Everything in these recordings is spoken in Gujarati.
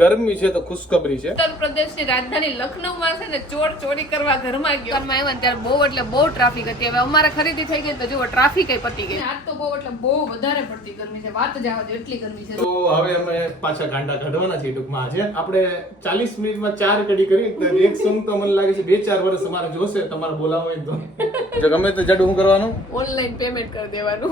ગરમી છે તો ખુશખબરી છે. ઉત્તર પ્રદેશની રાજધાની લખનૌમાં છે ને ચોર ચોરી કરવા ઘરમાં ગયો. ઘરમાં આવ્યા ત્યારે બહુ એટલે બહુ ટ્રાફિક હતી. હવે અમારે ખરીદી થઈ ગઈ તો જુઓ ટ્રાફિક પતી ગઈ. આજ તો બહુ એટલે બહુ વધારે પડતી ગરમી છે. વાત જવા દે એટલી ગરમી છે. તો હવે અમે પાછા ગાંડા કાઢવાના છીએ ટૂંકમાં આજે. આપણે ચાલીસ મિનિટમાં ચાર કડી કરી એક સોંગ તો મને લાગે છે બે ચાર વર્ષ અમારે જોશે. તમારે બોલાવો તો. જો ગમે તો જાડુ હું કરવાનું? ઓનલાઈન પેમેન્ટ કરી દેવાનું.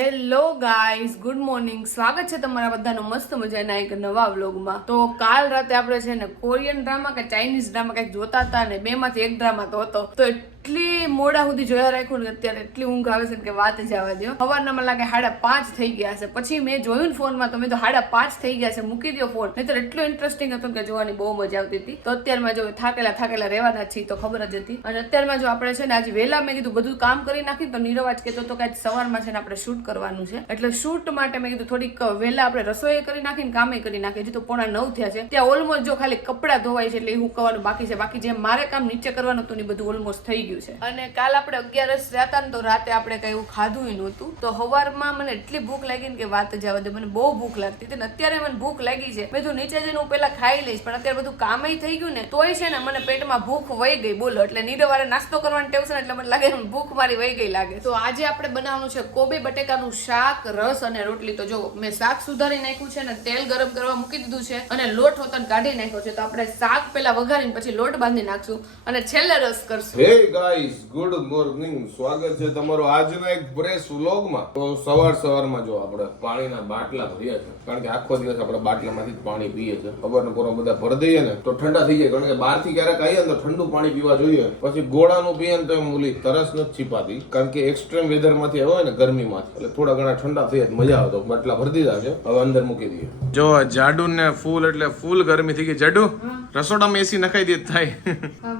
હેલો ગાઈસ ગુડ મોર્નિંગ સ્વાગત છે તમારા બધાનું મસ્ત મજાના એક નવા વ્લોગમાં તો કાલ રાતે આપણે છે ને કોરિયન ડ્રામા કે ચાઇનીઝ ડ્રામા કંઈક જોતા હતા ને બે માંથી એક ડ્રામા તો હતો. તો એટલી મોડા સુધી જોયા રાખ્યું ને અત્યારે એટલી ઊંઘ આવે છે કે વાત જવા દો સવારના મને લાગે સાડા પાંચ થઈ ગયા છે. પછી મેં જોયું ને ફોનમાં તમે તો સાડા પાંચ થઈ ગયા છે. મૂકી દો ફોન. નહીં તો એટલું ઇન્ટરેસ્ટિંગ હતું કે જોવાની બહુ મજા આવતી હતી. તો અત્યારમાં જો થાકેલા થાકેલા રહેવાના છીએ તો ખબર જ હતી. અને અત્યારમાં જો આપણે છે ને આજે વહેલા મેં કીધું બધું કામ કરી નાખી તો નીરવ આજ કહેતો તો કે આજ સવારમાં છે ને આપણે શૂટ કરવાનું છે. એટલે શૂટ માટે મેં કીધું થોડીક વહેલા આપણે રસોઈ કરી નાખીને કામે કરી નાખીએ હજી તો પોણા નવ થયા છે. ત્યાં ઓલમોસ્ટ જો ખાલી કપડાં ધોવાય છે એટલે એ હુકવાનું બાકી છે. બાકી જે મારે કામ નીચે કરવાનું હતું ને બધું ઓલમોસ્ટ થઈ ગયું. છે. અને કાલ આપણે અગિયારસ જતા ને તો રાતે આપણે કઈ એવું ખાધું નહોતું. તો સવારમાં મને એટલી ભૂખ લાગી ને કે વાત જવા દે. મને બહુ ભૂખ લાગતી હતી અત્યારે મને ભૂખ લાગી છે. મેં તો નીચે જઈને હું પેલા ખાઈ લઈશ પણ અત્યારે બધું કામે થઈ ગયું ને તોય છે ને મને પેટમાં ભૂખ વહી ગઈ. બોલો એટલે નીરવારે નાસ્તો કરવાની ટેવ છે એટલે મને લાગે ભૂખ મારી વહી ગઈ લાગે. તો આજે આપણે બનાવવાનું છે કોબી બટેકાનું શાક રસ અને રોટલી. તો જો મેં શાક સુધારી નાખ્યું છે ને તેલ ગરમ કરવા મૂકી દીધું છે અને લોટ હોતન કાઢી નાખ્યો છે. તો આપણે શાક પેલા વઘારીને પછી લોટ બાંધી નાખશું અને છેલ્લે રસ કરશું. હે ગાઈસ ગુડ મોર્નિંગ સ્વાગત છે તમારું આજના એક ફ્રેશ વ્લોગમાં તો સવાર સવારમાં જો આપણે પાણીના બાટલા ભર્યા છે કારણ કે આખો દિવસ આપણે બાટલામાંથી જ પાણી પીએ છે ખબર ને પૂરો બધા ભરી દઈએ ને તો ઠંડા થઈ જાય. કારણ કે બહારથી ક્યારેક આવીએ ને તો ઠંડુ પાણી પીવા જોઈએ. પછી ગોળાનું પીએ ને તો એમ ઓલી તરસ નથી છીપાતી. કારણ કે એક્સ્ટ્રીમ વેધરમાંથી હોય ને ગરમીમાંથી. એટલે થોડા ઘણા ઠંડા થઈ જાય મજા આવે તો બાટલા ભરી દીધા છે. હવે અંદર મૂકી દઈએ. જો જાડુ ને ફૂલ એટલે ફૂલ ગરમી થઈ ગઈ. જાડુ રસોડામાં એસી નખાઈ દે થાય.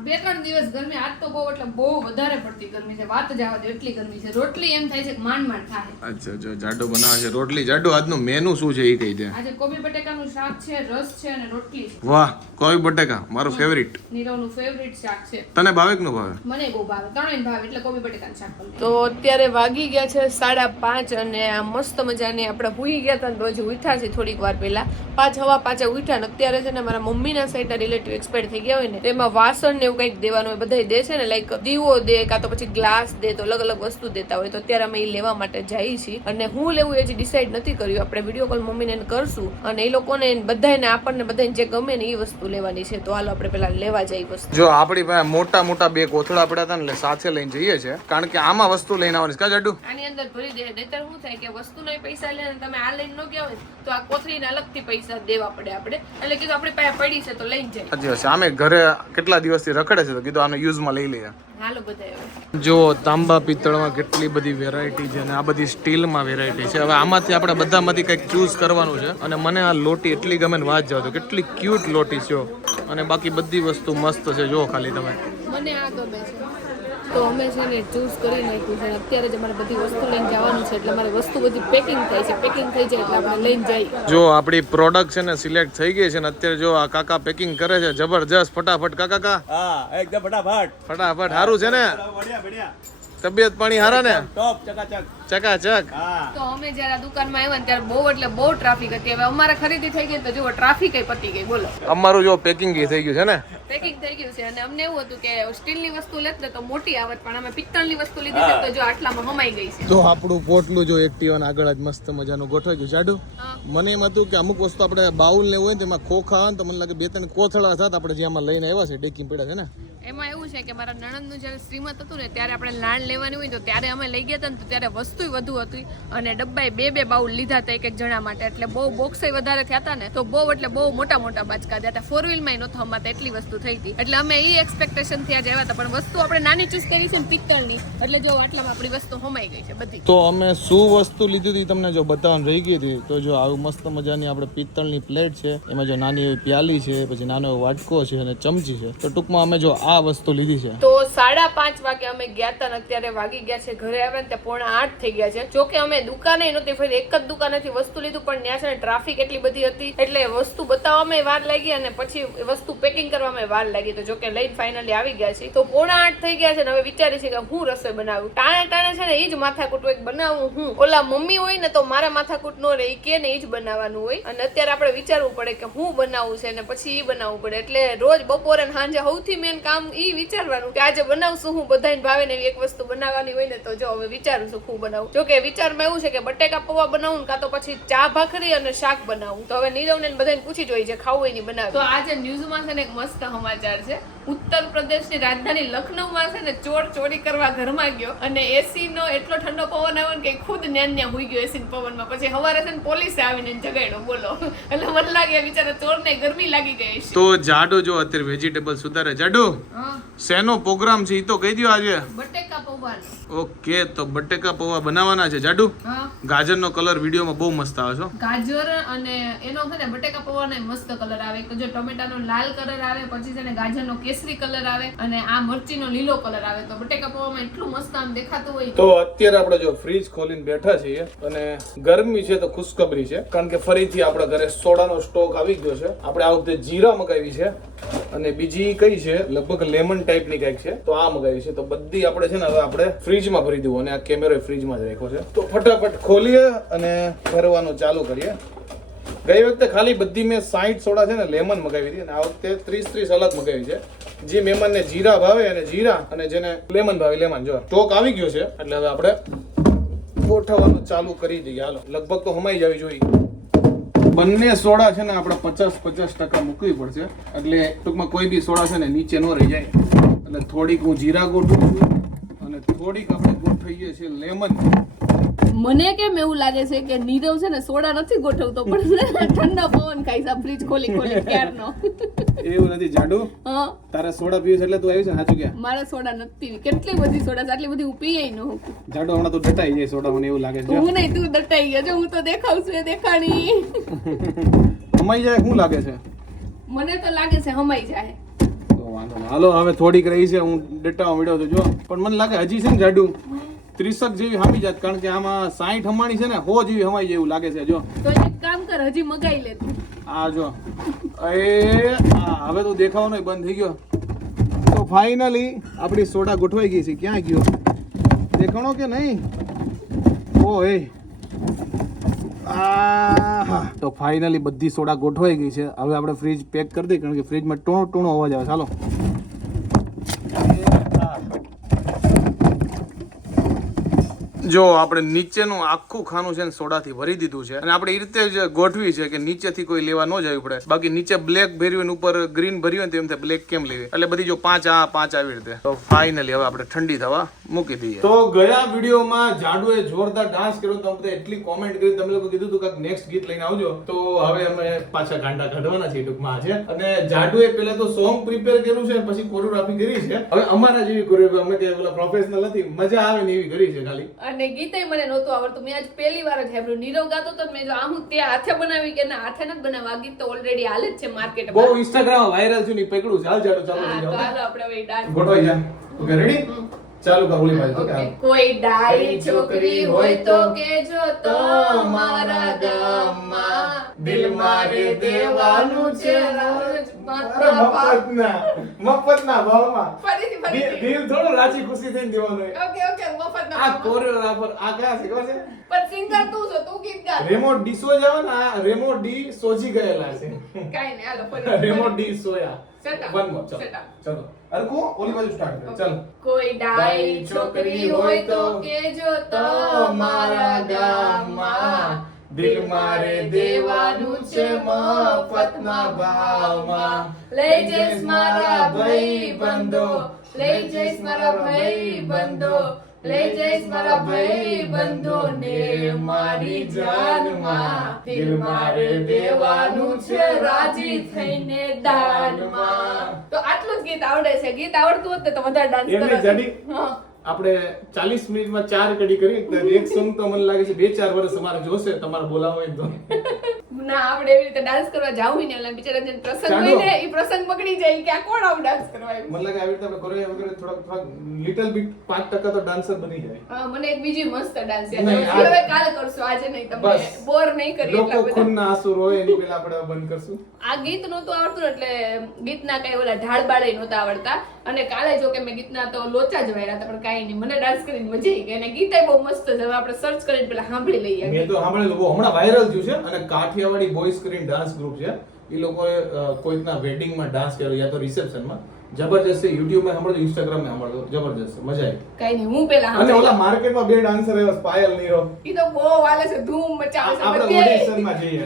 બે ત્રણ દિવસ ગરમી. આજ તો બહુ એટલે બહુ વધારે પડતી ગરમી છે. વાત જવા દે એટલી ગરમી છે. રોટલી એમ થાય છે કે માંડ માંડ થાય. અચ્છા જો જાડો બનાવે છે. રોટલી જાડો આજનું મેનુ શું છે એ કહી દે. આજે કોબી બટેકાનું શાક છે રસ છે અને રોટલી છે. વાહ કોબી બટેકા મારું ફેવરિટ નીરવનું ફેવરિટ શાક છે. તને ભાવે કે નું ભાવે? મને બહુ ભાવે. ત્રણેય ભાવે એટલે કોબી બટેકાનું શાક તો અત્યારે વાગી ગયા છે સાડા પાંચ અને આ મસ્ત મજાની આપણે ભૂઈ ગયા હતા ને તો હજી ઉઠ્યા છે થોડીક વાર પહેલા. પાંચ હવા પાછા ઉઠ્યા ને અત્યારે છે ને મારા મમ્મીના સાઈડના રિલેટિવ એક્સપાયર થઈ ગયા હોય ને તેમાં વાસણ ને એવું કંઈક દેવાનું હોય બધા દે છે ને લાઈક દીવો દે કાં તો પછી ગ્લાસ દે તો અલગ અલગ વસ્તુ દેતા હોય તો અત્યારે અમે એ લેવા માટે જઈએ છીએ. અને હું લેવું એ જ ડિસાઈડ નથી કર્યું. આપણે વીડિયો કોલ મમ્મીને કરશું અને એ લોકોને બધાને આપણને બધાને જે ગમે ને એ વસ્તુ લેવાની છે. તો હાલો આપણે પેલા લેવા જઈએ વસ્તુ. જો આપણી પાસે મોટા મોટા બે કોથળા પડ્યા હતા ને સાથે લઈને જઈએ છે કારણ કે આમાં વસ્તુ લઈને આવવાની છે. કા જાડુ? આની અંદર ભરી દે. નહીતર શું થાય કે વસ્તુના પૈસા લે ને તમે આ લઈને ન ગયા હોય તો આ કોથળીને અલગથી પૈસા દેવા પડે આપણે. એટલે કીધું આપણી પાસે પડી છે તો લઈને જાય સાચી વાત છે. આમે ઘરે કેટલા દિવસથી રખડે છે તો કીધું આનો યુઝમાં લઈ લઈએ. જો તાંબા પિત્તળમાં કેટલી બધી વેરાયટી છે અને આ બધી સ્ટીલમાં વેરાયટી છે. હવે આમાંથી આપણે બધામાંથી કંઈક ચૂઝ કરવાનું છે અને મને આ લોટી એટલી ગમે ને વાત જાવ કેટલી ક્યુટ લોટી છે અને બાકી બધી વસ્તુ મસ્ત છે. જો ખાલી તમે. મને આ ગમે છે. તો અમે છે ને ચૂઝ કરી નાખ્યું છે. અત્યારે જ અમારે બધી વસ્તુ લઈને જવાનું છે એટલે અમારે વસ્તુ બધી પેકિંગ થાય છે. પેકિંગ થઈ જાય એટલે આપણે લઈને જઈએ. જો આપણી પ્રોડક્ટ છે ને સિલેક્ટ થઈ ગઈ છે ને અત્યારે જો આ કાકા પેકિંગ કરે છે જબરજસ્ત ફટાફટ. કાકા કા હા એકદમ ફટાફટ. ફટાફટ. સારું છે ને? તબિયત પાણી હારા ને? ટોપ ચકાચક. ચકાચક તો અમે જ્યારે દુકાનમાં આવ્યા ને ત્યારે બહુ એટલે બહુ ટ્રાફિક હતી. હવે અમારે ખરીદી થઈ ગઈ તો જુઓ ટ્રાફિક પતી ગઈ બોલો. અમારું જો પેકિંગ થઈ ગયું છે ને? પેકિંગ થઈ ગયું છે અને અમને એવું હતું કે સ્ટીલની વસ્તુ લેત ને તો મોટી આવત પણ અમે પિત્તળની વસ્તુ લીધી છે તો જો આટલામાં હમાઈ ગઈ છે. જો આપણું પોટલું જો એક્ટિવાના આગળ જ મસ્ત મજાનું ગોઠવાઈ ગયું જાડુ મને એમ હતું કે અમુક વસ્તુ આપણે બાઉલ ને હોય તેમાં ખોખા તો મને લાગે બે ત્રણ કોથળા હતા આપણે જ્યાં લઈને આવ્યા છે ડેકી પડ્યા છે ને? એમાં એવું છે કે મારા નણંદનું જ્યારે શ્રીમત હતું ને ત્યારે આપણે લાડ લેવાની હોય તો ત્યારે અમે લઈ ગયા હતા ને તો ત્યારે વસ્તુ વધુ હતી અને ડબ્બાએ બે બે બાઉલ લીધા હતા એક એક જણા માટે. એટલે બહુ બોક્સે વધારે થયા હતા ને તો બહુ એટલે બહુ મોટા મોટા બાચકા થયા હતા. ફોર વ્હીલમાં નહોતા અમારે એટલી વસ્તુ થઈ હતી. એટલે અમે એ એક્સપેક્ટેશન થયા જ આવ્યા હતા. પણ વસ્તુ આપણે નાની ચૂઝ કરી છે ને પિત્તળની એટલે જો આટલામાં આપણી વસ્તુ હમાઈ ગઈ છે બધી. તો અમે શું વસ્તુ લીધી હતી તમને જો બતાવવાનું રહી ગઈ હતી? તો જો આવું મસ્ત મજાની આપણે પિત્તળની પ્લેટ છે એમાં જો નાની એવી પ્યાલી છે પછી નાનો એવો વાટકો છે અને ચમચી છે. તો ટૂંકમાં અમે જો આ આ વસ્તુ લીધી છે. તો સાડા પાંચ વાગે અમે ગયા હતા અત્યારે વાગી ગયા છે, ઘરે આવ્યા ને ત્યાં પોણા આઠ થઈ ગયા છે. જોકે અમે દુકાને નહોતી, ફરી એક જ દુકાનેથી વસ્તુ લીધું, પણ ત્યાં છે ને ટ્રાફિક એટલી બધી હતી, એટલે વસ્તુ બતાવવામાં વાર લાગી અને પછી વસ્તુ પેકિંગ કરવામાં વાર લાગી. તો જોકે લઈને ફાઇનલી આવી ગયા છે તો પોણા આઠ થઈ ગયા છે ને હવે વિચારી છે કે હું રસોઈ બનાવું. ટાણે ટાણે છે ને એ જ માથાકૂટ એક બનાવું હું? ઓલા મમ્મી હોય ને તો મારા માથાકૂટ નો રહે કે ને એ જ બનાવવાનું હોય. અને અત્યારે આપણે વિચારવું પડે કે હું બનાવવું છે ને પછી એ બનાવવું પડે. એટલે રોજ બપોરે સાંજે સૌથી મેન કામ એ વિચારવાનું કે આજે બનાવશું હું બધાને ભાવે ને એક વસ્તુ બનાવવાની હોય ને તો જો હવે વિચારું છું શું બનાવું. જો કે વિચારમાં એવું છે કે બટેકા પૌવા બનાવું ને કાં તો પછી ચા ભાખરી અને શાક બનાવું. તો હવે નીરવને ને બધાને પૂછી જોઈ છે ખાવું એની બનાવે. તો આજે ન્યૂઝમાં છે ને એક મસ્ત સમાચાર છે. ઉત્તર પ્રદેશની રાજધાની લખનૌમાં છે ને ચોર ચોરી કરવા ઘરમાં ગયો અને એસી નો એટલો ઠંડો પવન આવ્યો કે ખુદ ન્યાન ન્યા હુઈ ગયો એસી પવનમાં. પછી હવારે છે ને પોલીસે આવીને જગાડ્યો બોલો. એટલે મને લાગે બિચારા ચોરને ગરમી લાગી ગઈ છે તો જાડો જો અત્યારે વેજીટેબલ સુધારે. જાડો? હા. શેનો પ્રોગ્રામ છે એ તો કહી દો આજે. બટેકા પૌવા ઓકે તો બટેકા પૌવા બનાવવાના છે. જાડુ હા. ગાજરનો કલર વિડીયોમાં બહુ મસ્ત આવે છે ગાજર અને એનો છે ને બટેકા પૌવાનો મસ્ત કલર આવે. એક જો ટમેટાનો લાલ કલર આવે પછી છે ને ગાજરનો કેસરી કલર આવે અને આ મરચીનો લીલો કલર આવે. તો બટેકા પૌવામાં એટલું મસ્ત આમ દેખાતું હોય. તો અત્યારે આપણે જો ફ્રીજ ખોલીને બેઠા છીએ અને ગરમી છે તો ખુશખબરી છે. કારણ કે ફરીથી આપણા ઘરે સોડાનો સ્ટોક આવી ગયો છે. આપણે આ વખતે જીરા મગાવી છે. અને બીજી કઈ છે? લગભગ લેમન ટાઈપની કંઈક છે. તો આ મગાવી છે. તો બધી આપણે છે ને હવે આપણે ફ્રીજમાં ભરી દેવું અને આ કેમેરો ફ્રીજમાં જ રાખ્યો છે. તો ફટાફટ ખોલીએ અને ભરવાનું ચાલુ કરીએ. ગઈ વખતે ખાલી બધી મેં સાઈઠ સોડા છે ને લેમન મગાવી હતી અને આ વખતે ત્રીસ ત્રીસ અલગ મગાવી છે. જે મહેમાનને જીરા ભાવે અને જીરા અને જેને લેમન ભાવે લેમન જો. સ્ટોક આવી ગયો છે. એટલે હવે આપણે ગોઠવવાનું ચાલુ કરી દઈએ. હાલો. લગભગ તો હમાઈ જવી જોઈએ. બંને સોડા છે ને આપણે પચાસ પચાસ ટકા મૂકવી પડશે. એટલે ટૂંકમાં કોઈ બી સોડા છે ને નીચે ન રહી જાય. એટલે થોડીક હું જીરા ગોઠવું છું અને થોડીક આપણે ગોઠવીએ છીએ લેમન. મને કેમ એવું લાગે છે કે નીરવ છે ને સોડા નથી ગોઠવતો, પણ ઠંડા પવન ખાઈ છે ફ્રીજ ખોલી ખોલી, ક્યારનો? એવું નથી જાડુ? હા. તારે સોડા પીવું છે એટલે તું આવી છે સાચું કે? મારે સોડા નથી. કેટલી બધી સોડા આટલી બધી હું પીએ ન હું જાડો હમણાં તો દટાઈ જાય સોડા મને એવું લાગે છે. હું નહીં તું દટાઈ ગયો. જો હું તો દેખાવ છું દેખાણી. હમાઈ જાય શું લાગે છે? મને તો લાગે છે હમાઈ જાય. હાલો હવે થોડીક રહી છે હું ડેટા મળ્યો તો જો. પણ મને લાગે હજી છે ને જાડુ ત્રીસક જેવી હામી જાત કારણ કે આમાં સાઠ હમાણી છે ને હો જેવી હમાઈ જેવું લાગે છે જો. તો એક કામ કર હજી મગાઈ લે તું. આ જો. એ હવે તો દેખાવાનો બંધ થઈ ગયો. તો ફાઇનલી આપણી સોડા ગોઠવાઈ ગઈ છે. ક્યાં ગયો? દેખાણો કે નહીં? ઓ એ. તો ફાઇનલી બધી સોડા ગોઠવાઈ ગઈ છે. હવે આપણે ફ્રીજ પેક કરી દઈએ, કારણ કે ફ્રીજમાં ટોણો ટોણો અવાજ આવે. ચાલો. જો આપણે નીચેનું આખું ખાનું છે ને સોડાથી ભરી દીધું છે, અને આપણે એ રીતે જ ગોઠવી છે કે નીચેથી કોઈ લેવા ન જવું પડે. બાકી નીચે બ્લેક ભર્યું ઉપર ગ્રીન ભર્યું ને તેમ બ્લેક કેમ લેવી? એટલે બધી જો પાંચ આ, પાંચ આવી રીતે. તો ફાઇનલી હવે આપણે ઠંડી થવા મૂકી દઈએ. તો ગયા વિડીયોમાં જાડુએ જોરદાર ડાન્સ કર્યો તો અમને એટલી કોમેન્ટ કરી તમે લોકો કીધું હતું કે નેક્સ્ટ ગીત લઈને આવજો. તો હવે અમે પાછા ગાંડા કાઢવાના છીએ ટૂંકમાં આજે. અને જાડુએ પહેલા તો સોંગ પ્રિપેર કર્યું છે પછી કોરિયોગ્રાફી કરી છે. હવે અમારા જેવી કોરિયોગ્રાફી અમે કે પેલા પ્રોફેશનલ હતી મજા આવે ને એવી કરી છે ખાલી. અને ગીતે મને નહોતું આવડતું. મેં આજ પહેલી વાર જ સાંભળ્યું નીરવ ગાતો તો મેં આમ હું તે હાથે બનાવી કે ના હાથે નથી બનાવવા. આ ગીત તો ઓલરેડી હાલ જ છે બહુ માર્કેટમાં ઇન્સ્ટાગ્રામ વાયરલ છે ને પકડું છે. હાલ જાડો ચાલો આપણે હવે ડાન્સ ગોઠવાઈ જા. ઓકે રેડી ચાલુ કર ઓલી ભાઈ ઓકે કોઈ ડાઈ છોકરી હોય તો કેજો તો મારા ગામમાં દિલ મારે દેવાનું છે. મફતના મફતના ભાવમાં. ફરીથી ફરીથી. દિલ થોડું રાજી ખુશી થઈને દેવાનું હોય. ઓકે ઓકે મફત આ કોરિયોગ્રાફર આ કયા છે ખબર છે? પણ સિંગર તું છો તું રેમો ડીસો જાવ ને આ રેમો ડી સોજી ગયેલા છે. કાઈ નહીં હાલો ફરી રેમો ડી સોયા. વન મોર ચલો. ચલો. અરે ઓલી બાજુ સ્ટાર્ટ કરે. ચાલો. કોઈ ડાઈ છોકરી હોય તો કેજો તો મારા ગામમાં દિલ મારે દેવાનું છે મફતમાં ભાવમાં. લઈ જઈશ મારા ભાઈ બંધો લઈ જઈશ મારા ભાઈ બંધો લઈ જઈશ મારા ભાઈ બંધો ને મારી જાનમાં દિલ મારે દેવાનું છે રાજી થઈને દાનમાં. તો આટલું જ ગીત આવડે છે. ગીત આવડતું હોત ને તો વધારે ડાન્સ કરો આપણે ચાલીસ મિનિટમાં ચાર કડી કરી એક સોંગ તો મને લાગે છે બે ચાર વર્ષ તમારે જોશે તમારે બોલાવો તો. ના આપણે એવી રીતે ડાન્સ કરવા જાવું ને એટલે બિચારા જેને પ્રસંગ હોય ને એ પ્રસંગ પકડી જાય કે આ કોણ આવું ડાન્સ કરવા? મને લાગે આવી રીતે આપણે કોરિયા વગેરે થોડા થોડા લિટલ બીટ પાંચ ટકા તો ડાન્સર બની જાય. મને એક બીજી મસ્ત ડાન્સ યાદ. હવે કાલે કરશું આજે નહીં તમને બોર નહીં કરી એટલા બધા. ખૂનના આંસુ રોય એની પહેલા આપણે બંધ કરશું. આ ગીત નહોતું આવડતું એટલે ગીતના કઈ ઓલા ઢાળ બાળે નહોતા આવડતા. અને કાલે જો કે મેં ગીતના તો લોચા જ વાયરા હતા પણ કાંઈ નહીં. મને ડાન્સ કરીને મજા આવી ગઈ. અને ગીત બહુ મસ્ત છે. હવે આપણે સર્ચ કરીને પેલા સાંભળી લઈએ મેં તો સાંભળેલું બહુ. હમણાં વાયરલ થયું છે અને કાઠિયાવાડી બોયઝ કરીને ડાન્સ ગ્રુપ છે. એ લોકોએ કોઈકના વેડિંગમાં ડાન્સ કર્યો યા તો રિસેપ્શનમાં જબરજસ્ત છે. યુટ્યુબમાં સાંભળજો ઇન્સ્ટાગ્રામમાં સાંભળજો જબરજસ્ત મજા આવી કઈ નહીં હું પેલા અને ઓલા માર્કેટમાં બે ડાન્સર એવા પાયલ નીરો. ઈ તો બહુ વાલે છે. ધૂમ મચાવે છે. આપણે ઓડિશનમાં જઈએ.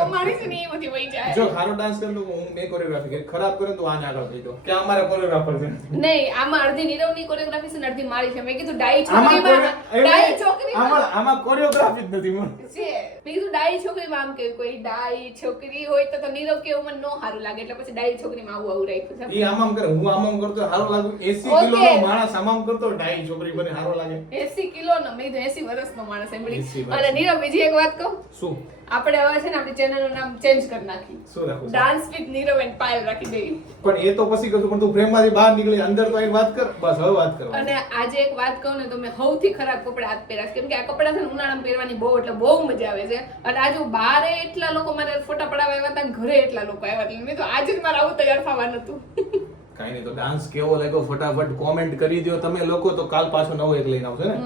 કાઢવા છે ને એ બધી વહી જાય. જો સારો ડાન્સ કરે તો હું મેં કોરિયોગ્રાફી કરી. ખરાબ કરે તો આને આગળ થઈ દો કે અમારે કોરિયોગ્રાફર છે. નહીં આમાં અડધી નીરવની કોરિયોગ્રાફી છે ને અડધી મારી છે. મેં કીધું ડાઈ છોકરીમાં ડાઈ એટલે આમાં આમાં કોરિયોગ્રાફી જ નથી મને છે. મેં કીધું ડાઈ છોકરીમાં આમ કે કોઈ ડાઈ છોકરી હોય તો તો નીરવ કેવું મને નો સારું લાગે. એટલે પછી ડાઈ છોકરીમાં આવું આવું રાખ્યું છે. આમ આમ કરે. હું આમ આમ કરતો હારો લાગુ. 80 Okay. કિલોનો માણસ આમ આમ કરતો ડાઈ છોકરી લાગે. કિલો નો મેં કીધું એસી વર્ષનો માણસ એમ 80 વર્ષ. અને નીરવ બીજી એક વાત કહું? શું? આપણે હવે છે ને આપણી ચેનલનું નામ ચેન્જ કરી નાખી. શું રાખું dance with Nirav and Payal રાખી દઈ. પણ એ તો પછી કરશું પણ તું ફ્રેમમાંથી બહાર નીકળી અંદર તો એક વાત કર. બસ હવે વાત કર. અને આજે એક વાત કહું ને તો મેં સૌથી ખરાબ કપડા હાથ પહેર્યા. કેમ કે આ કપડા છે ને ઉનાળામાં પહેરવાની બહુ એટલે બહુ મજા આવે છે. અને આજે બારે એટલા લોકો મારે ફોટા પડાવવા આવ્યા હતા અને ઘરે એટલા લોકો આવ્યા એટલે મેં તો આજે જ મારે આવું તૈયાર થવાનું હતું. કાઈ નહીં તો ડાન્સ કેવો લાગ્યો? ફટાફટ કોમેન્ટ કરી દો તમે લોકો તો કાલ પાછો નવો એક લઈને આવશે ને.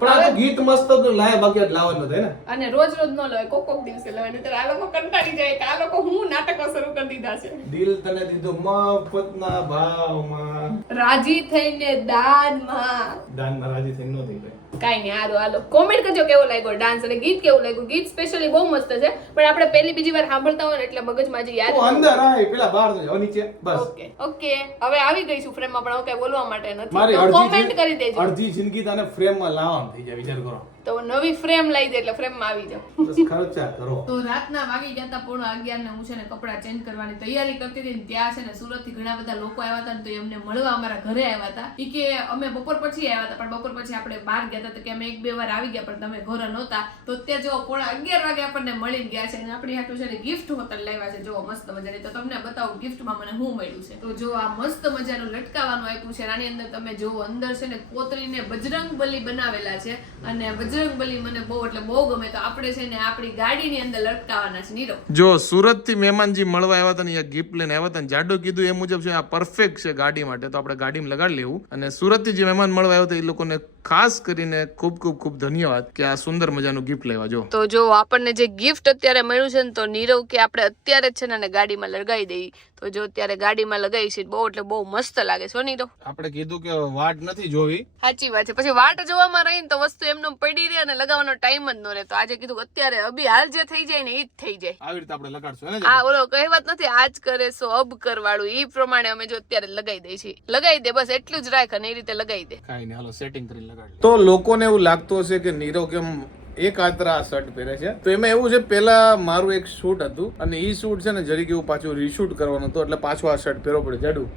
પણ આ તો ગીત મસ્ત તો લાય બાકી લાવવાનું થાય ને. અને રોજ રોજ ન લેવાય કોક કોક દિવસે લાવે નહીંતર આ લોકો કંટાળી જાય કે આ લોકો હું નાટકો શરૂ કરી દીધા છે. દિલ તને દીધું મફતના ભાવમાં. રાજી થઈને દાનમાં. દાનમાં રાજી થઈને નો થઈ ભાઈ કાઈ નહીં હાલો હાલો. કોમેન્ટ કરજો કેવો લાગ્યો ડાન્સ અને ગીત કેવું લાગ્યું? ગીત સ્પેશિયલી બહુ મસ્ત છે પણ આપણે પહેલી બીજી વાર સાંભળતા હોય ને એટલે મગજમાં જે યાદ અંદર આય પેલા બહાર તો નીચે બસ. ઓકે ઓકે હવે આવી ગઈ છું ફ્રેમમાં પણ ઓકે બોલવા માટે નથી. કોમેન્ટ કરી દેજો. અડધી જિંદગી તને ફ્રેમમાં લાવવાનું થઈ જાય વિચાર કરો. તો નવી ફ્રેમ લઈ દે એટલે ફ્રેમમાં આવી જાવ ખર્ચા કરો. તો રાતના વાગી ગયા હતા પૂર્ણ અગિયાર ને હું છે ને કપડાં ચેન્જ કરવાની તૈયારી કરતી હતી ત્યાં છે ને સુરતથી ઘણા બધા લોકો આવ્યા હતા ને તો એમને મળવા અમારા ઘરે આવ્યા હતા. એ કે અમે બપોર પછી આવ્યા હતા પણ બપોર પછી આપણે બહાર ગયા હતા કે અમે એક બે વાર આવી ગયા પણ તમે ઘરે નહોતા. તો અત્યારે જો પોણા અગિયાર વાગે આપણને મળી ગયા છે અને આપણી હાટું છે ને ગિફ્ટ હોટલ લાવ્યા છે. જો મસ્ત મજાની. તો તમને બતાવું ગિફ્ટમાં મને શું મળ્યું છે. તો જો આ મસ્ત મજાનું લટકાવાનું આપ્યું છે આની અંદર તમે જો અંદર છે ને કોતરીને બજરંગ બલી બનાવેલા છે અને બજરંગ બલી મને બહુ, એટલે બહુ ગમે. તો આપણે છે ને આપણી ગાડીની અંદર લટકાવવાના છે નીરો જો સુરતથી મહેમાનજી મળવા આવ્યા હતા ને ગિફ્ટ લઈને આવ્યા હતા જાડો કીધું એ મુજબ છે આ પરફેક્ટ છે ગાડી માટે. તો આપણે ગાડીમાં લગાડી લેવું. અને સુરતથી જે મહેમાન મળવા આવ્યા હતા એ લોકોને ખાસ કરીને ખૂબ ખૂબ ખૂબ ધન્યવાદ કે આ સુંદર મજાનું ગિફ્ટ લેવા જો. તો જો આપણને જે ગિફ્ટ અત્યારે મળ્યું છે ને તો નીરવ કે આપણે અત્યારે જ છે ને ગાડીમાં લગાવી દઈએ. તો જો અત્યારે ગાડીમાં લગાવી છે બહુ એટલે બહુ મસ્ત લાગે છે નીરવ. આપણે કીધું કે વાટ નથી જોવી. સાચી વાત છે. પછી વાટ જોવામાં રહીને તો વસ્તુ એમનો પડી રહે અને લગાવવાનો ટાઈમ જ ન રહે. તો આજે કીધું અત્યારે અભી હાલ જે થઈ જાય ને એ જ થઈ જાય. આવી રીતે આપણે લગાડશું હે આ ઓલો કહેવત નથી આજ કરે સો અબ કરવાળું. એ પ્રમાણે અમે જો અત્યારે લગાવી દઈએ છીએ. લગાવી દે બસ એટલું જ રાખ અને એ રીતે લગાવી દે. કાંઈ નહીં હાલો સેટિંગ લગાડી તો લોકોને એવું લાગતું હશે કે નીરવ કેમ એક આતરા શર્ટ પહેરે છે? તો એમાં એવું છે પેલા મારું એક શૂટ હતું અને એ શૂટ છે ને, જરીક એવું પાછું રીશૂટ કરવાનું હતું, એટલે પાછું આ શર્ટ પહેરવો પડે જાડું.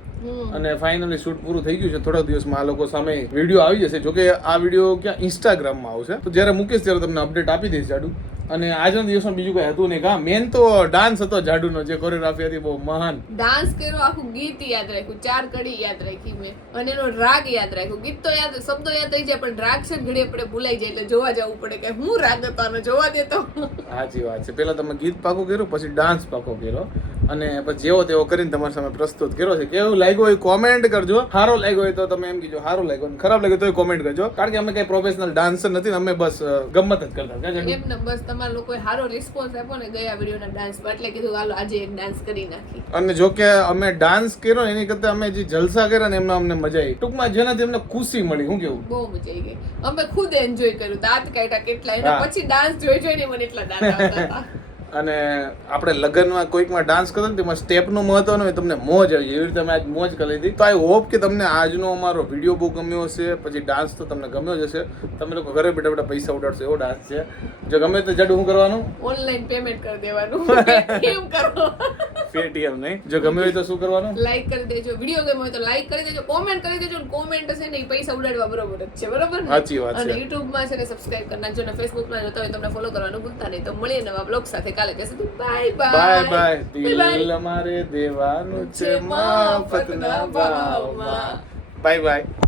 અને ફાઇનલી શૂટ પૂરું થઈ ગયું છે થોડા દિવસમાં. આ લોકો સામે વીડિયો આવી જશે. જોકે આ વીડિયો ક્યાં ઇન્સ્ટાગ્રામમાં આવશે? તો જ્યારે મૂકીશ ત્યારે તમને અપડેટ આપી દઈશ જાડુ. અને આજના દિવસમાં બીજું કઈ હતું નહીં કા? મેન તો ડાન્સ હતો જાડુનો જે કોરિયોગ્રાફી હતી બહુ મહાન. ડાન્સ કર્યો આખું ગીત યાદ રાખ્યું ચાર કડી યાદ રાખી મેં. અને એનો રાગ યાદ રાખ્યો. ગીત તો યાદ શબ્દો યાદ રહી જાય પણ રાગ છે ઘડી આપણે ભૂલાઈ જાય એટલે જોવા જવું પડે કે હું રાગ હતો જોવા દેતો. સાચી વાત છે. પેલા તમે ગીત પાકો કર્યો પછી ડાન્સ પાકો કર્યો. અને પછી જેવો તેવો કરીને તમારી સામે પ્રસ્તુત કર્યો છે. કેવું લાગ્યું હોય કોમેન્ટ કરજો. સારો લાગ્યો હોય તો તમે એમ કીજો સારું લાગ્યો. ખરાબ લાગ્યો તો કોમેન્ટ કરજો. કારણ કે અમે કઈ પ્રોફેશનલ ડાન્સર નથી અમે બસ ગમત જ કરતા? બસ તમારા લોકોએ સારો રિસ્પોન્સ આપ્યો ને ગયા વિડીયોના ડાન્સ પર એટલે કીધું હાલો આજે એક ડાન્સ કરી નાખી અને જો કે અમે ડાન્સ કર્યો એની કરતા અમે જે જલસા કર્યા ને એમના અમને મજા આવી. ટૂંકમાં જેનાથી અમને ખુશી મળી હું કેવું? બહુ મજા આવી ગઈ. અમે ખુદ એન્જોય કર્યું. દાંત કાઢ્યા કેટલા. એના પછી ડાન્સ જોઈ જોઈને મને એટલા દાંત આવતા હતા. અને આપણે લગ્નમાં કોઈકમાં ડાન્સ કરતો ને તેમાં સ્ટેપનું મહત્વ હોય તમને મોજ આવી એવી રીતે અમે આજ મોજ કરી લીધી. તો આઈ હોપ કે તમને આજનો અમારો વીડિયો બહુ ગમ્યો હશે. પછી ડાન્સ તો તમને ગમ્યો જ હશે. તમે લોકો ઘરે બેઠા બેઠા પૈસા ઉડાડશો એવો ડાન્સ છે. જો ગમે તો જડ હું કરવાનું? ઓનલાઈન પેમેન્ટ કરી દેવાનું. કરો. પેટીએમ નહીં. જો ગમે હોય તો શું કરવાનું? લાઈક કરી દેજો. વીડિયો ગમે હોય તો લાઈક કરી દેજો. કોમેન્ટ કરી દેજો કોમેન્ટ છે ને એ પૈસા ઉડાડવા બરોબર જ છે બરોબર ને? સાચી વાત છે. અને YouTube માં છે ને સબસ્ક્રાઇબ કરી નાખજો ને ફેસબુકમાં જોતા હોય તમને ફોલો કરવાનું ભૂલતા નહીં. તો મળીએ નવા બ્લોગ સાથે. કાલે ત્યાં સુધી બાય બાય બાય દિલ અમારે દેવાનું છે મફતના ભાવમાં. Bye bye